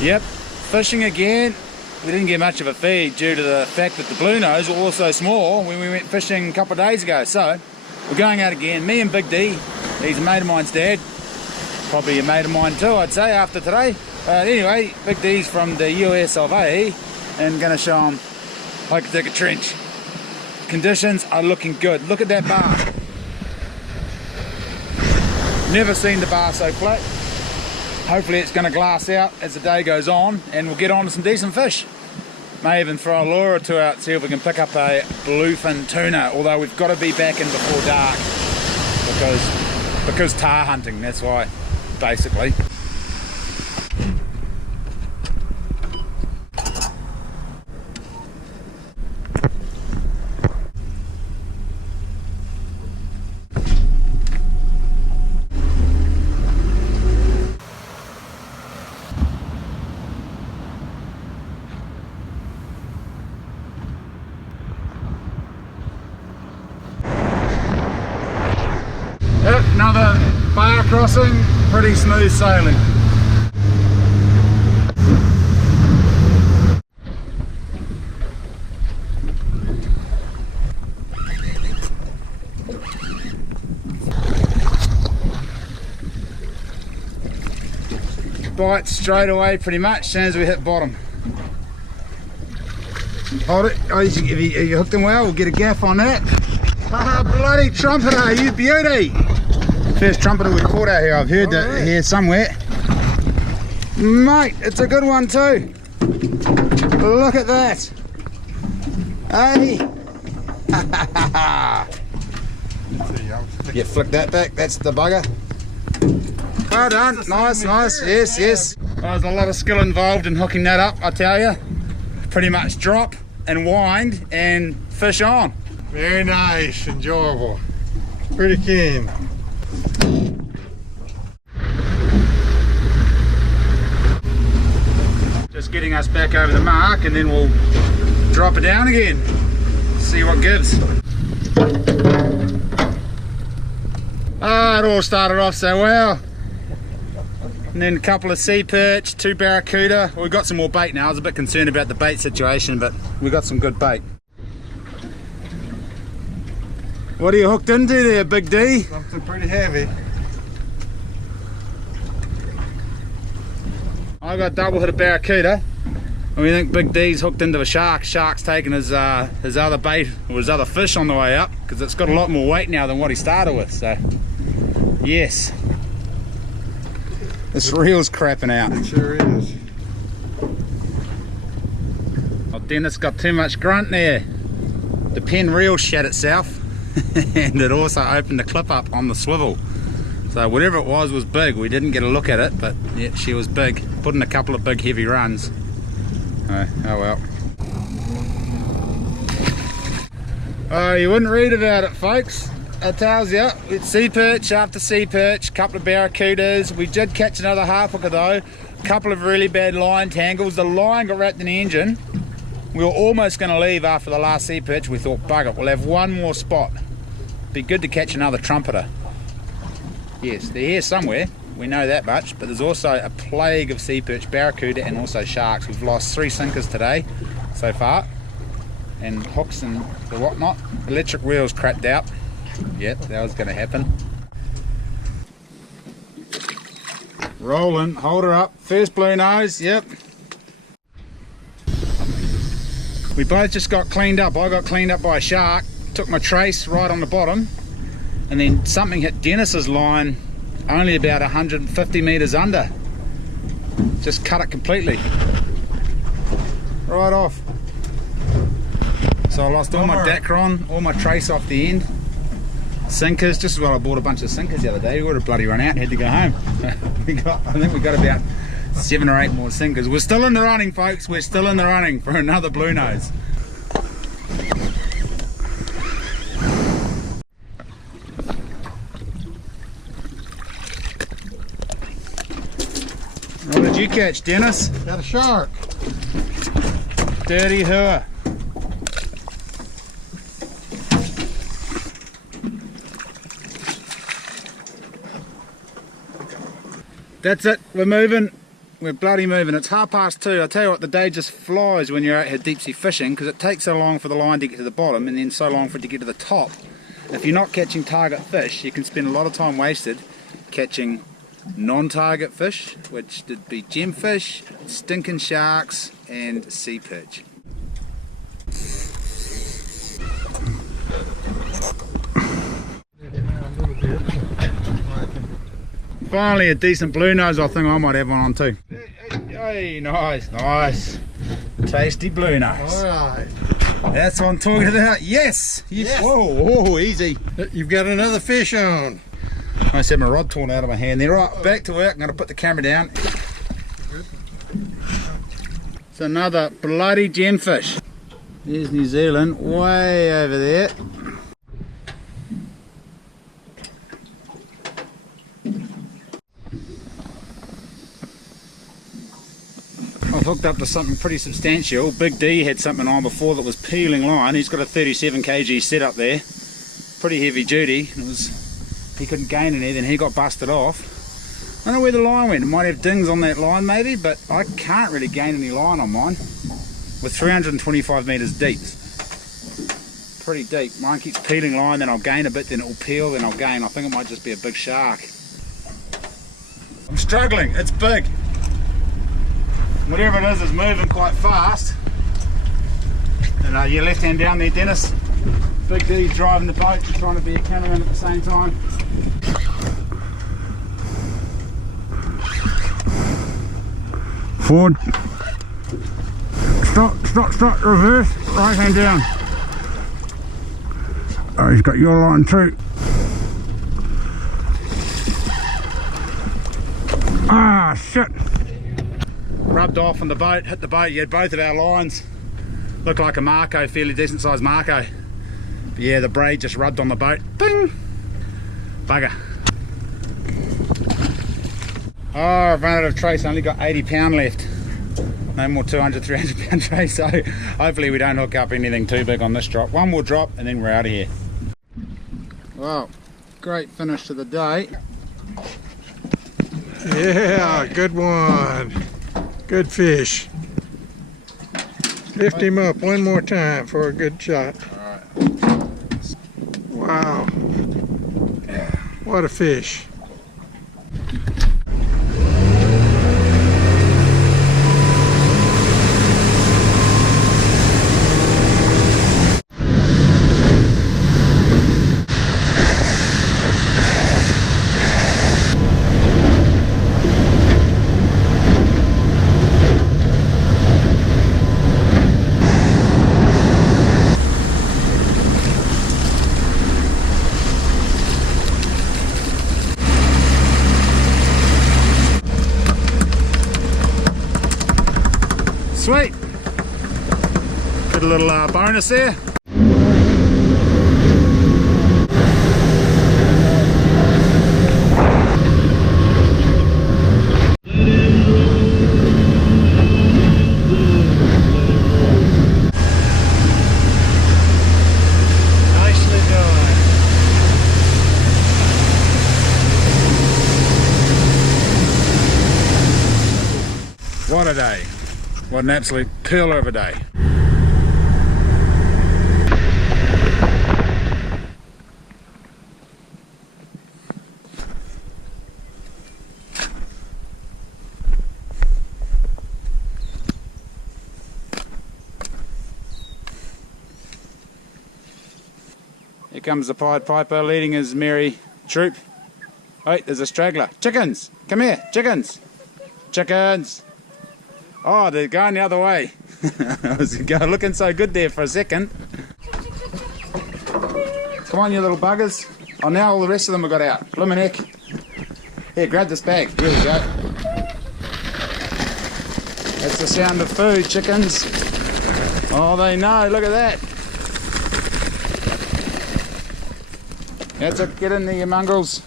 Yep, fishing again. We didn't get much of a feed due to the fact that the blue nose were also small when we went fishing a couple of days ago. So we're going out again, me and Big D. He's a mate of mine's dad. Probably a mate of mine too, I'd say, after today. But anyway, Big D's from the US of A and gonna show him how I can dig a trench. Conditions are looking good. Look at that bar. Never seen the bar so flat. Hopefully it's going to glass out as the day goes on and we'll get on to some decent fish. May even throw a lure or two out, see if we can pick up a bluefin tuna, although we've got to be back in before dark because tar hunting, that's why, basically. Yep, another bar crossing, pretty smooth sailing. Bite straight away pretty much as soon as we hit bottom. Hold it, oh, if you hooked him well, we'll get a gaff on that. Ah, bloody trumpeter, you beauty! First trumpeter we caught out here, I've heard that here somewhere. Mate, it's a good one too. Look at that. Hey! Yeah, flick that back, that's the bugger. Well done, nice, nice, yes, yes. There's a lot of skill involved in hooking that up, I tell you. Pretty much drop and wind and fish on. Very nice, enjoyable, pretty keen. Just getting us back over the mark and then we'll drop it down again, see what gives. Ah, it all started off so well. And then a couple of sea perch, 2 barracuda. We've got some more bait now. I was a bit concerned about the bait situation, but we got some good bait. What are you hooked into there, Big D? Something pretty heavy. I got a double hit of barracuda. And we think Big D's hooked into a shark. Shark's taking his other bait or his other fish on the way up because it's got a lot more weight now than what he started with. So, yes. This reel's crapping out. It sure is. Oh, Dennis got too much grunt there. The pen reel shat itself. And it also opened the clip up on the swivel, so whatever it was big. We didn't get a look at it, but yeah, she was big. Put in a couple of big heavy runs. Oh well. Oh, you wouldn't read about it, folks. I tells you, it's sea perch after sea perch, couple of barracudas. We did catch another half hooker though, a couple of really bad line tangles. The line got wrapped in the engine. We were almost going to leave after the last sea perch. We thought, bugger, we'll have one more spot. Be good to catch another trumpeter. Yes, they're here somewhere, we know that much, but there's also a plague of sea perch, barracuda and also sharks. We've lost 3 sinkers today so far, and hooks and the whatnot. Electric reels crapped out. Yep, that was going to happen. Rolling, hold her up, first blue nose, yep. We both just got cleaned up. I got cleaned up by a shark, took my trace right on the bottom, and then something hit Dennis's line only about 150 metres under. Just cut it completely. Right off. So I lost all my Dacron, all my trace off the end. Sinkers, just as well I bought a bunch of sinkers the other day. We would have bloody run out and had to go home. I think we got about 7 or 8 more sinkers. We're still in the running, folks. We're still in the running for another blue nose. What did you catch, Dennis? Got a shark. Dirty hooer. That's it, we're moving. We're bloody moving. It's 2:30. I tell you what, the day just flies when you're out here deep sea fishing, because it takes so long for the line to get to the bottom and then so long for it to get to the top. If you're not catching target fish, you can spend a lot of time wasted catching non-target fish, which would be gemfish, stinking sharks and sea perch. Finally a decent blue nose. I think I might have one on too. Hey, nice, nice. Tasty blue nose. Alright. That's what I'm talking about. Yes! Yes. Whoa, whoa, easy. You've got another fish on. I just had my rod torn out of my hand there. Right, back to work. I'm going to put the camera down. It's another bloody gemfish. There's New Zealand, way over there. I've hooked up to something pretty substantial. Big D had something on before that was peeling line. He's got a 37 kg set up there. Pretty heavy duty. He couldn't gain any, then he got busted off. I don't know where the line went. It might have dings on that line maybe, but I can't really gain any line on mine. With 325 metres deep. Pretty deep. Mine keeps peeling line, then I'll gain a bit, then it'll peel, then I'll gain. I think it might just be a big shark. I'm struggling, it's big. Whatever it is moving quite fast. And your left hand down there, Dennis. Big D's driving the boat and trying to be a cameraman at the same time. Forward. Stop, reverse, right hand down. Oh, he's got your line too. Ah, shit. Rubbed off on the boat, hit the boat, you had both of our lines. Looked like a Marco, fairly decent sized Marco. But yeah, the braid just rubbed on the boat. Bing! Bugger. Oh, I've run out of trace, only got 80 pound left. No more 200, 300 pound trace, so hopefully we don't hook up anything too big on this drop. One more drop and then we're out of here. Wow, great finish to the day. Yeah, good one. Good fish. Lift him up one more time for a good shot. Alright. Wow. What a fish. Sweet. Good little bonus there. Nicely done. What a day. What an absolute pearl of a day. Here comes the Pied Piper leading his merry troop. Wait, there's a straggler. Chickens! Come here, chickens! Chickens! Oh, they're going the other way. I was looking so good there for a second. Come on, you little buggers. Oh, now all the rest of them have got out. Bloomin' heck. Here, grab this bag. Here we go. That's the sound of food, chickens. Oh, they know. Look at that. That's it. Get in there, you mongrels.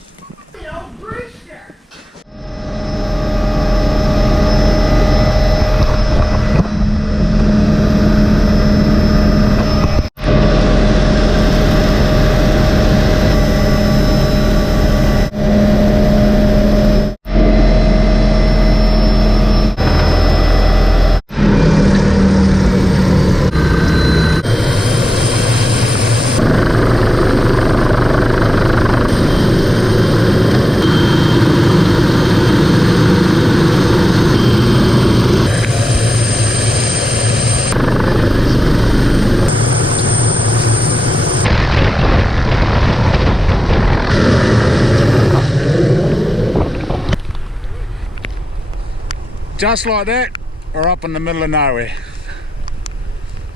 Just like that, we're up in the middle of nowhere.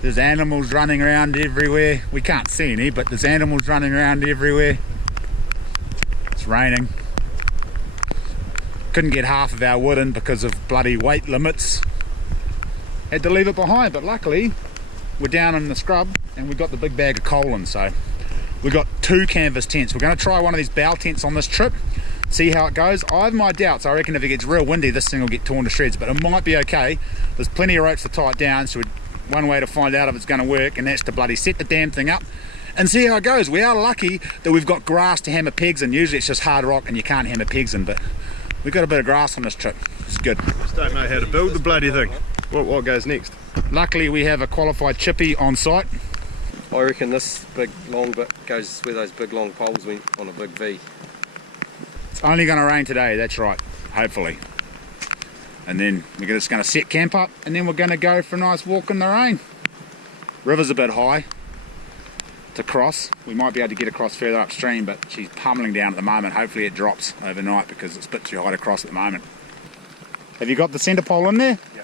There's animals running around everywhere. We can't see any, but there's animals running around everywhere. It's raining. Couldn't get half of our wood in because of bloody weight limits. Had to leave it behind, but luckily we're down in the scrub and we've got the big bag of coal in, so we've got 2 canvas tents. We're going to try one of these bow tents on this trip, see how it goes. I have my doubts. I reckon if it gets real windy, this thing will get torn to shreds, but it might be okay. There's plenty of ropes to tie it down, so one way to find out if it's going to work, and that's to bloody set the damn thing up and see how it goes. We are lucky that we've got grass to hammer pegs in. Usually it's just hard rock and you can't hammer pegs in, but we've got a bit of grass on this trip. It's good. Just don't know how to build the bloody thing. What goes next? Luckily we have a qualified chippy on site. I reckon this big long bit goes where those big long poles went on a big V. It's only going to rain today, that's right, hopefully. And then we're just going to set camp up and then we're going to go for a nice walk in the rain. River's a bit high to cross. We might be able to get across further upstream, but she's pummeling down at the moment. Hopefully it drops overnight because it's a bit too high to cross at the moment. Have you got the centre pole in there? Yeah.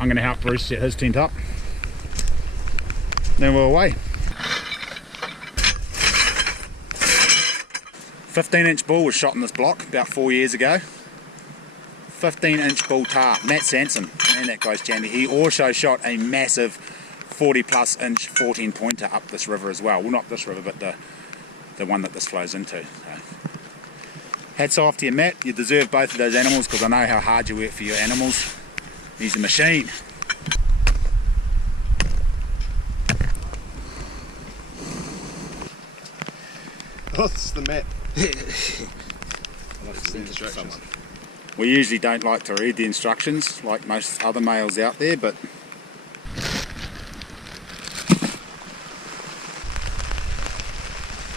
I'm going to help Bruce set his tent up. Then we're away. 15-inch bull was shot in this block about 4 years ago. 15-inch bull Tahr, Matt Sanson, man that guy's jammy. He also shot a massive 40+ inch 14 pointer up this river as well. Well, not this river, but the one that this flows into. So, hats off to you, Matt. You deserve both of those animals because I know how hard you work for your animals. He's a machine. Oh, it's the map. We usually don't like to read the instructions like most other males out there, but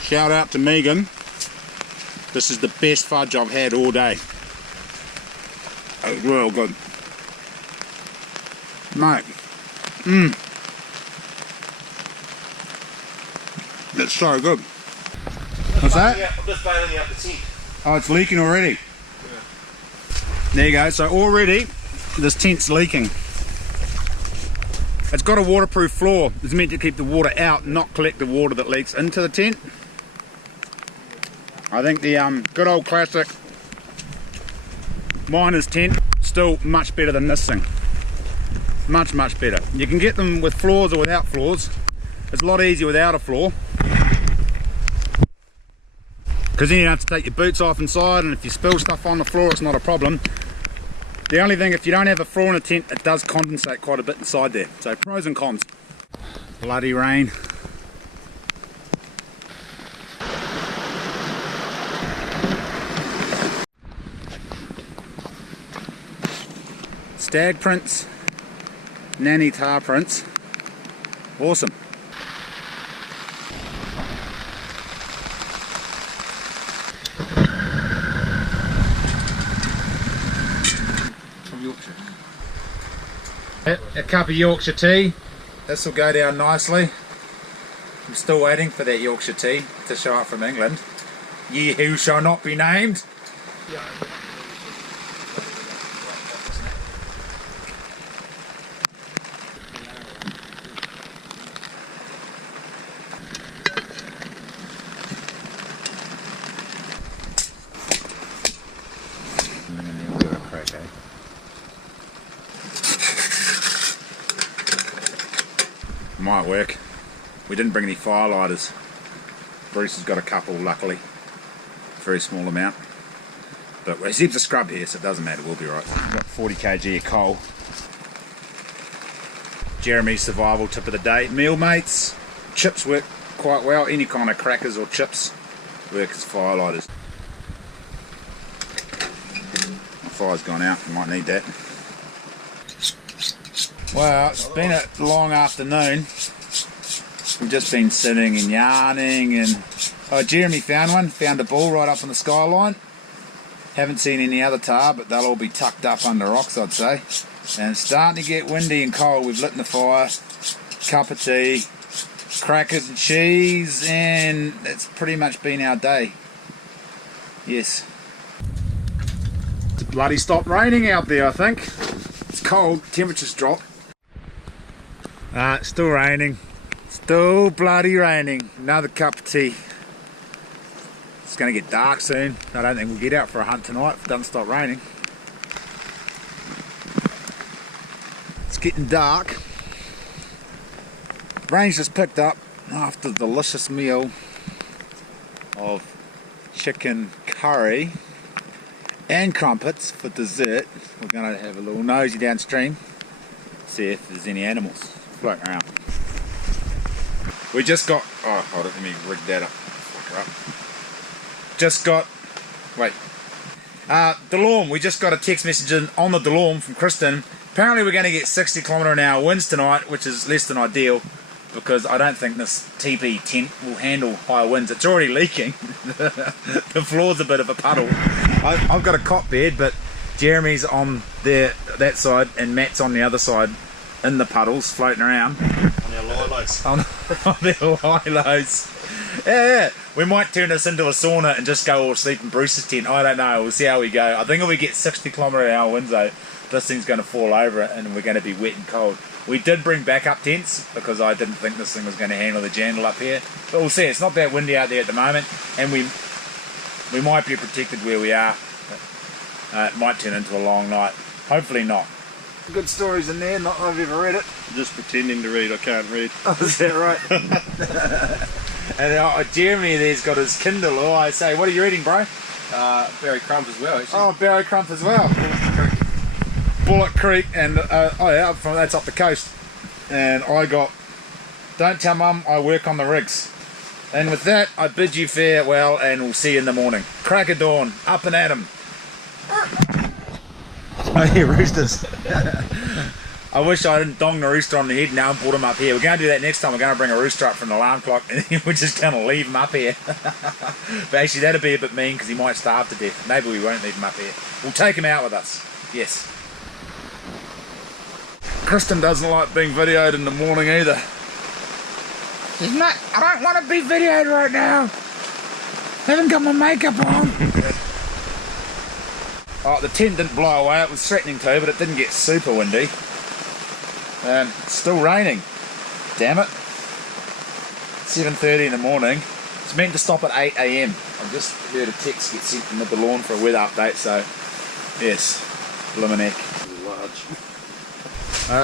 shout out to Megan. This is the best fudge I've had all day. It's real good. Mate. That's so good. What's that? I'm just bailing out the tent. Oh, it's leaking already. Yeah. There you go. So already this tent's leaking. It's got a waterproof floor. It's meant to keep the water out, not collect the water that leaks into the tent. I think the good old classic miner's tent still much better than this thing. Much better. You can get them with floors or without floors. It's a lot easier without a floor, because then you don't have to take your boots off inside, and if you spill stuff on the floor it's not a problem. The only thing, if you don't have a floor in a tent, it does condensate quite a bit inside there. So pros and cons. Bloody rain. Stag prints, nanny Tahr prints. Awesome. A cup of Yorkshire tea. This will go down nicely. I'm still waiting for that Yorkshire tea to show up from England. Ye who shall not be named. Might work. We didn't bring any fire lighters. Bruce has got a couple, luckily. Very small amount. But we have a scrub here, so it doesn't matter, we'll be right. We've got 40 kg of coal. Jeremy's survival tip of the day. Meal mates. Chips work quite well. Any kind of crackers or chips work as fire lighters. My fire's gone out, we might need that. Well, it's been a long afternoon. We've just been sitting and yarning, and Jeremy found a bull right up on the skyline. Haven't seen any other Tahr, but they'll all be tucked up under rocks, I'd say. And it's starting to get windy and cold. We've lit the fire, cup of tea, crackers and cheese, and it's pretty much been our day. Yes. It's bloody stopped raining out there, I think. It's cold, temperatures drop. It's still raining. Still bloody raining. Another cup of tea. It's going to get dark soon. I don't think we'll get out for a hunt tonight if it doesn't stop raining. It's getting dark. Rain's just picked up after the delicious meal of chicken curry and crumpets for dessert. We're going to have a little nosy downstream, see if there's any animals floating around. We just got, oh hold on, let me rig that up. Fuck her up. Just got, wait. DeLorme, we just got a text message on the DeLorme from Kristen. Apparently we're going to get 60km/h winds tonight, which is less than ideal, because I don't think this teepee tent will handle high winds. It's already leaking. The floor's a bit of a puddle. I've got a cot bed, but Jeremy's on that side and Matt's on the other side in the puddles, floating around. On their lilos. On their lilos. Yeah, we might turn this into a sauna and just go all sleep in Bruce's tent. I don't know, we'll see how we go. I think if we get 60km/h winds though, this thing's going to fall over and we're going to be wet and cold. We did bring backup tents because I didn't think this thing was going to handle the jandal up here. But we'll see, it's not that windy out there at the moment, and we might be protected where we are. It might turn into a long night. Hopefully not. Good stories in there, not that I've ever read it. Just pretending to read, I can't read. Oh, is that right? And Jeremy there's got his Kindle. Oh, I say, what are you reading, bro? Barry Crump as well, actually. Oh, Barry Crump as well. Bullock Creek, and oh yeah, that's up the coast. And I got Don't Tell Mum I Work on the Rigs. And with that, I bid you farewell, and we'll see you in the morning. Crack of dawn, up and at 'em. Oh yeah, roosters. I wish I didn't dong the rooster on the head now and brought him up here. We're going to do that next time. We're going to bring a rooster up from the alarm clock and then we're just going to leave him up here. But actually that'd be a bit mean because he might starve to death. Maybe we won't leave him up here. We'll take him out with us. Yes. Kristen doesn't like being videoed in the morning either. She's not, I don't want to be videoed right now. Haven't got my makeup on. Oh, the tent didn't blow away. It was threatening to, but it didn't get super windy. And it's still raining. Damn it. 7:30 in the morning. It's meant to stop at 8 AM. I just heard a text get sent from the lawn for a weather update, so yes, Bliminick.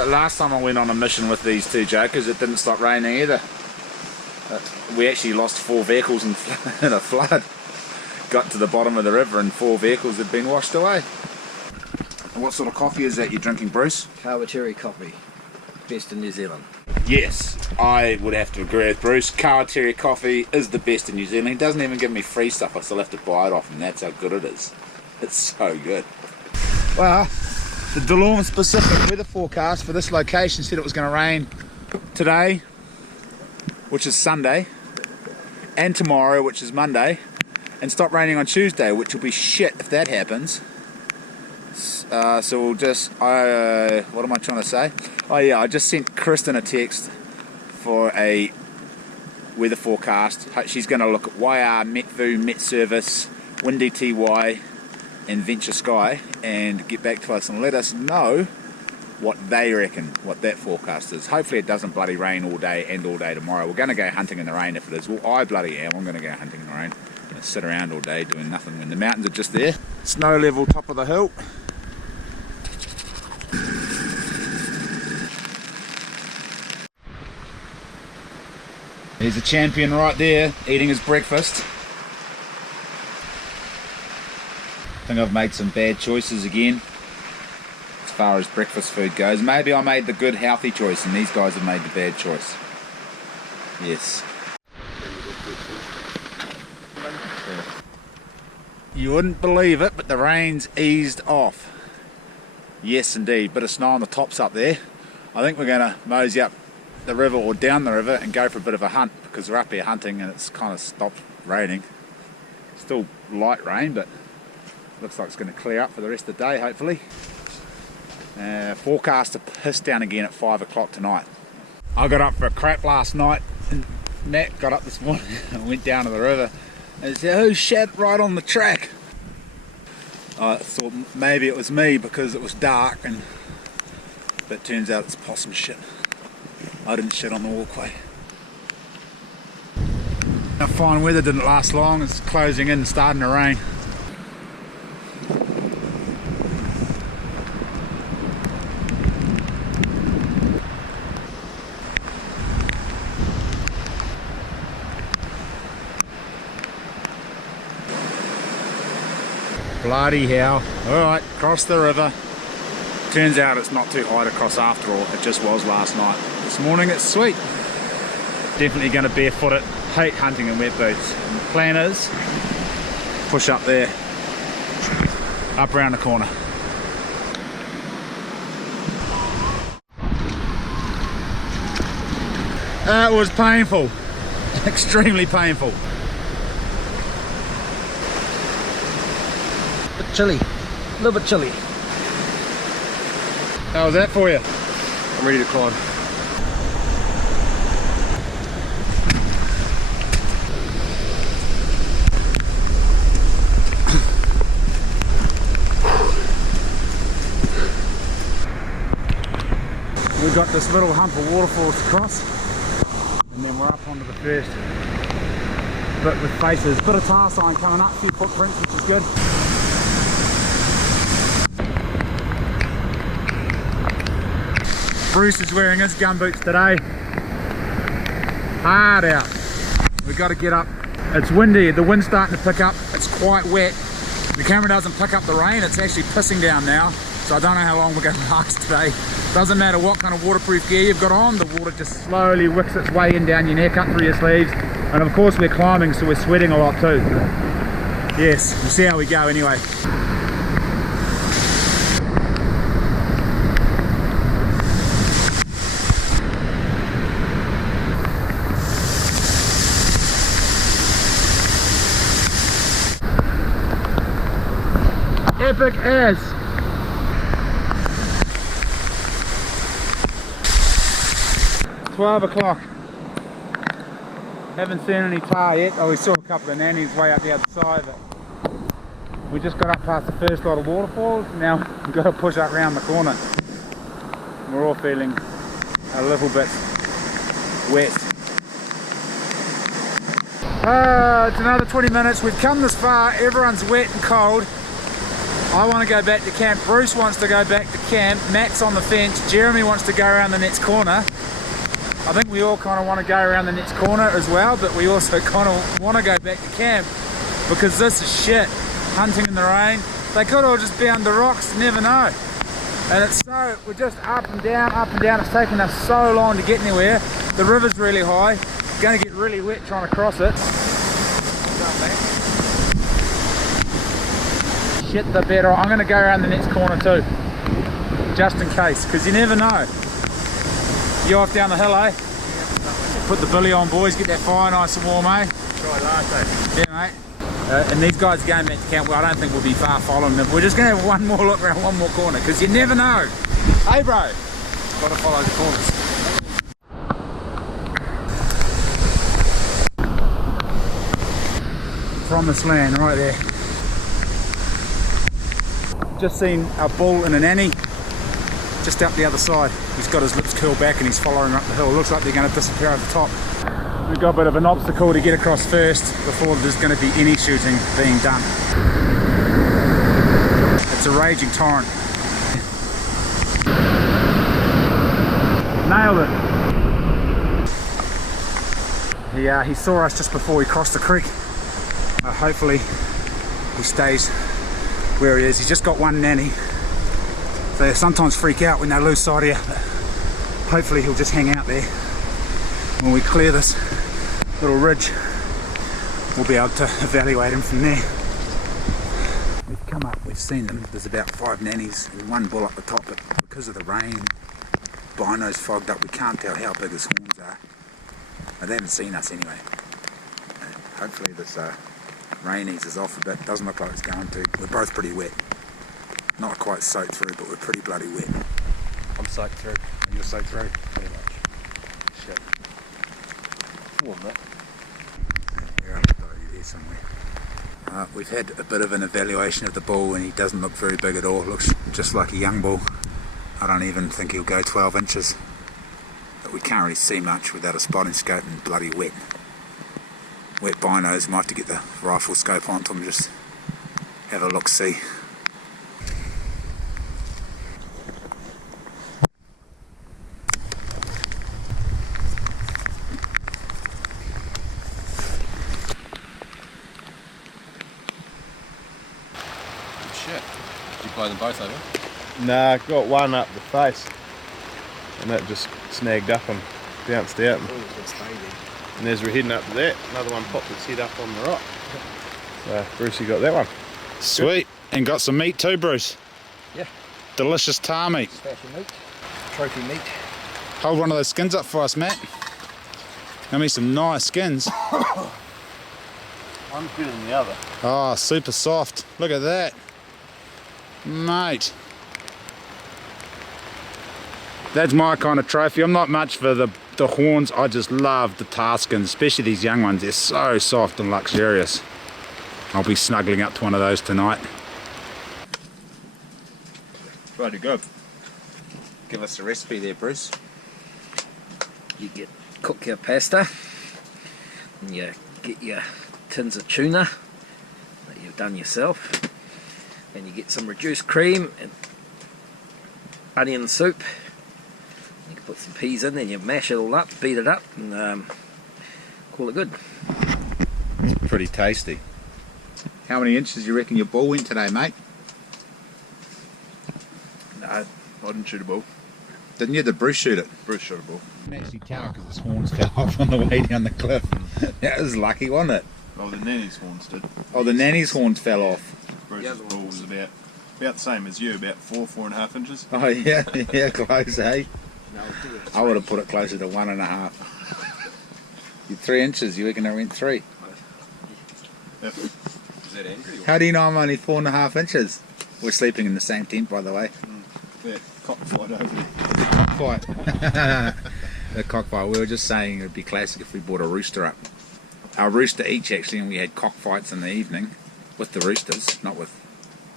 Last time I went on a mission with these two jokers, it didn't stop raining either. We actually lost 4 vehicles in a flood. Got to the bottom of the river and 4 vehicles had been washed away. And what sort of coffee is that you're drinking, Bruce? Kawatiri coffee. Best in New Zealand. Yes, I would have to agree with Bruce. Kawatiri coffee is the best in New Zealand. He doesn't even give me free stuff. I still have to buy it off him. That's how good it is. It's so good. Well, the DeLorme specific weather forecast for this location said it was going to rain today, which is Sunday, and tomorrow, which is Monday, and stop raining on Tuesday, which will be shit if that happens. So we'll just, what am I trying to say? Oh yeah, I just sent Kristen a text for a weather forecast. She's going to look at YR, Metvu, Met Service, Windy TY and Venture Sky and get back to us and let us know what they reckon, what that forecast is. Hopefully it doesn't bloody rain all day and all day tomorrow. We're going to go hunting in the rain if it is. Well, I bloody am. I'm going to go hunting in the rain. I'm going to sit around all day doing nothing when the mountains are just there. Snow level, top of the hill. There's a champion right there, eating his breakfast. I think I've made some bad choices again, as far as breakfast food goes. Maybe I made the good, healthy choice, and these guys have made the bad choice. Yes. You wouldn't believe it, but the rain's eased off. Yes, indeed. Bit of snow on the tops up there. I think we're going to mosey up the river or down the river and go for a bit of a hunt because we're up here hunting and it's kind of stopped raining. Still light rain, but looks like it's going to clear up for the rest of the day, hopefully. Forecast to piss down again at 5 o'clock tonight. I got up for a crap last night and Nat got up this morning and went down to the river They said, who shat right on the track? I thought maybe it was me because it was dark, but it turns out it's possum shit. I didn't shit on the walkway. Our fine weather didn't last long. It's closing in and starting to rain. Bloody hell. Alright, cross the river. Turns out it's not too high to cross after all. It just was last night. This morning it's sweet. Definitely going to barefoot it. Hate hunting in wet boots. And the plan is push up there, up around the corner. It was painful. Extremely painful. Bit chilly. A little bit chilly. How was that for you? I'm ready to climb. We've got this little hump of waterfalls to cross, and then we're up onto the first bit with faces. Bit of tar sign coming up, a few footprints, which is good. Bruce is wearing his gumboots today. Hard out. We've got to get up. It's windy, the wind's starting to pick up, it's quite wet. The camera doesn't pick up the rain, it's actually pissing down now. So I don't know how long we're going to last today. Doesn't matter what kind of waterproof gear you've got on, the water just slowly wicks its way in down your neck, up through your sleeves. And of course we're climbing, so we're sweating a lot too. Yes, we'll see how we go anyway. Epic as. It's 12 o'clock. Haven't seen any tar yet. Oh, we saw a couple of nannies way up the other side, but we just got up past the first lot of waterfalls. Now we've got to push up around the corner. We're all feeling a little bit wet. It's another 20 minutes. We've come this far. Everyone's wet and cold. I want to go back to camp. Bruce wants to go back to camp. Matt's on the fence. Jeremy wants to go around the next corner. I think we all kind of want to go around the next corner as well, but we also kind of want to go back to camp because this is shit. Hunting in the rain. They could all just be under rocks, you never know. And it's so, we're just up and down, up and down. It's taken us so long to get anywhere. The river's really high. It's going to get really wet trying to cross it. What's up, man? Shit the bed. I'm going to go around the next corner too, just in case, because you never know. You off down the hill, eh? Put the billy on, boys, get that fire nice and warm, eh? Try latte. Yeah, mate. And these guys are going back to camp. Well, I don't think we'll be far following them. We're just going to have one more look around one more corner, because you never know. Hey, bro. Got to follow the corners. Promised land right there. Just seen a bull and a nanny just up the other side. He's got his lips curled back and he's following up the hill. Looks like they're going to disappear over the top. We've got a bit of an obstacle to get across first before there's going to be any shooting being done. It's a raging torrent. Nailed it. He saw us just before we crossed the creek. Hopefully he stays where he is. He's just got one nanny. So they sometimes freak out when they lose sight of you. But hopefully he'll just hang out there. When we clear this little ridge, we'll be able to evaluate him from there. We've come up, we've seen them. There's about 5 nannies and 1 bull up the top, but because of the rain, bino's fogged up, we can't tell how big his horns are. They haven't seen us anyway. Hopefully this rain eases off a bit. Doesn't look like it's going to. We're both pretty wet. Not quite soaked through, but we're pretty bloody wet. I'm soaked through. And you're soaked through? Pretty much. Shit. Warm, that. You're up, though. there somewhere. We've had a bit of an evaluation of the bull and he doesn't look very big at all. Looks just like a young bull. I don't even think he'll go 12 inches. But we can't really see much without a spotting scope and bloody wet. Wet binos. Might have to get the rifle scope onto him, just have a look-see. Shit. Did you blow them both over? Nah, got one up the face. And that just snagged up and bounced out. And as we're heading up to that, another one popped its head up on the rock. So Brucey got that one. Sweet. And got some meat too, Bruce. Yeah. Delicious tar meat. Special meat. Trophy meat. Hold one of those skins up for us, Matt. Got me some nice skins. One's better than the other. Oh, super soft. Look at that. Mate. That's my kind of trophy. I'm not much for the horns. I just love the tar skins, especially these young ones. They're so soft and luxurious. I'll be snuggling up to one of those tonight. Ready to go. Give us a recipe there, Bruce. You cook your pasta, and you get your tins of tuna that you've done yourself, and you get some reduced cream and onion soup. You can put some peas in, then you mash it all up, beat it up, and call it good. It's pretty tasty. How many inches do you reckon your bull went today, mate? No, I didn't shoot a bull. Didn't you? Did Bruce shoot it? Bruce shot a bull. I can actually tell because his horns fell off on the way down the cliff. That was lucky, wasn't it? Oh, the nanny's horns did. Oh, the nanny's horns fell off. Bruce's bull was about the same as you, about 4.5 inches. Oh yeah, yeah, close, eh? I would have put it closer to 1.5. You 3 inches, you reckon I went 3? Yep. Is that angry? How do you know I'm only 4.5 inches? We're sleeping in the same tent, by the way. That cockfight over there. Cockfight. The cockfight. We were just saying it would be classic if we brought a rooster up. Our rooster each actually, and we had cockfights in the evening with the roosters, not with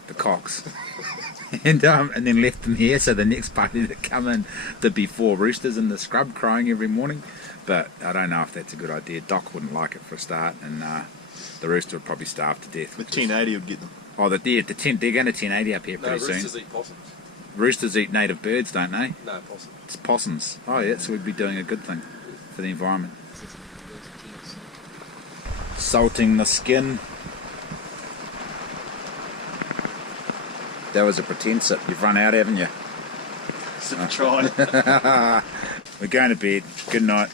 the cocks. and then left them here so the next party that come in there'd be 4 roosters in the scrub crying every morning. But I don't know if that's a good idea. Doc wouldn't like it for a start, and the rooster would probably starve to death. The 1080 would get them. Oh, they're going to 1080 up here pretty soon. Roosters eat possums. Roosters eat native birds, don't they? No, possums. It's possums. Oh yeah, so we'd be doing a good thing for the environment. Salting the skin. That was a pretend sip. You've run out, haven't you? Try. We're going to bed. Good night.